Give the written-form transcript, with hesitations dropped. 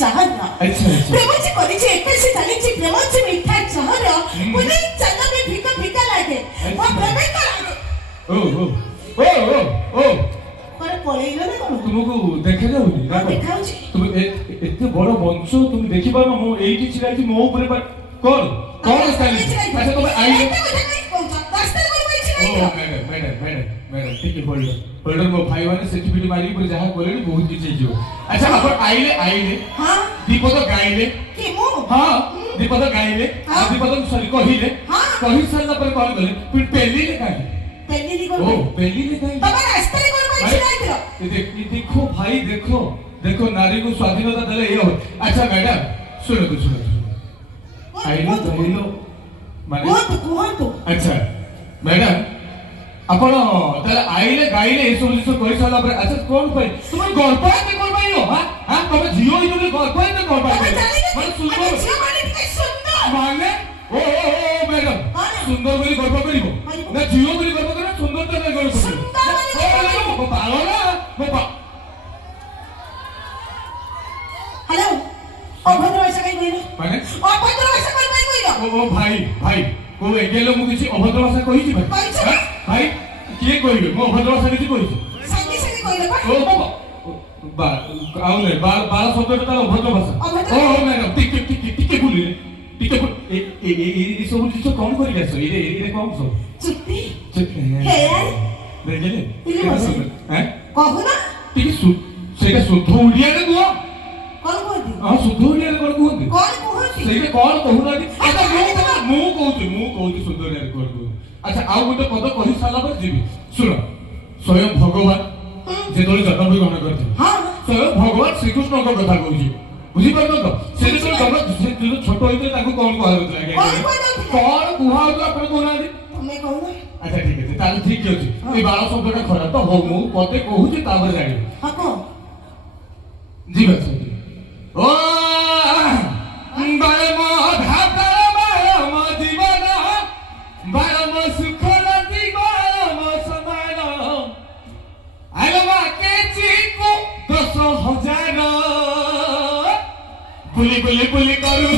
चहर अच्छा अच्छा प्रेमाची कॉलेज एकशी झालीची प्रेमाची मिठा चहर पुणे चंदा में फीका फीका लागे और प्रेम का लागे ओ ओ ओ ओ ओ पर पळेइलो ना कोन तुमको देखा जाउनी ना देखाउची तुम एते बड़ वंश तुम देखि पारो मो एठी छिराई मो ऊपर पर कौन स्टाइल अच्छा तुम आई ओ मैडम ठीक है होल्डर मो भाई माने सर्टिफिकेट मारी पर जहां बोले बहुत किछ हिजो अच्छा अपन आइले हां दीपक गाइले के मो हां दीपक गाइले दीपक सॉरी कहिले कहि सारला पर कॉल गले फिर पहली ने काई पेली नी कोन ओ पहली ने काई बाबा रास्ते रे कोन कोई छिराई दिलो देखो भाई देखो नारी को स्वाधीनता देले ये अच्छा मैडम सुनो आइलो कहिलो माने कोन अच्छा मैडम आपण ताले आइले गाइले ए सब जिस कहि साला पर अच्छा कोन पाई तुम गर्भवती कोन पाई हो हां तुम जियो इनो गर्भवती कोन पाई माने सुंदर जियो माने के सुंदर माने ओ मैडम सुंदर बोली गर्भ करिवो ना जियो बोली गर्भ करे सुंदर तो नहीं गर्भ सुंदर ओ पालो ना बाबा हेलो अभद्र भाषा कहि कहिलो माने अभद्र भाषा कहि कहिलो ओ भाई को एगेलो मु किछि अभद्र भाषा कहिछि भाई किए कहिबे मो अभद्र भाषा किछि कहिछि संगे कहिलो ओ बाबा आउ नै बाल शब्द ता अभद्र भाषा ओ मैडम टिके बोली टिके ए सब किछ कम करि गसो इरे कम सो चुप्पी हे यार देखले इले बस हैं कहू ना टिके सेटा शुद्ध ओडिया रे गो कोन कहती हां शुद्ध ओडिया रे कोन कहती कोन कहती सेटा कोन कहू ना अच्छा मु कहूची शुद्ध ओडिया रे कोन कहू अच्छा आउ गोटे पद कहि साला पर जीवी सुनो स्वयं भगवान जे तोले जन्म ग्रहण करथे हां स्वयं भगवान श्री कृष्ण को कथा कहूची बुझी परलो तो से जो जन्म छोट होइते ताको कोन कहल होतला कोन कुहा होतला अपन कोना दे तुमे कहू ना अच्छा ठीक है ताले ठीक अछि ए बाल शब्दटा खरा तो हो मु पते कहूची ताबर जानि हां को जी बस ओ बाल मो धाता बाल मो जीवन बाल मो सुख जीवन मो समान आलमा के चिको 10,000 बुली करू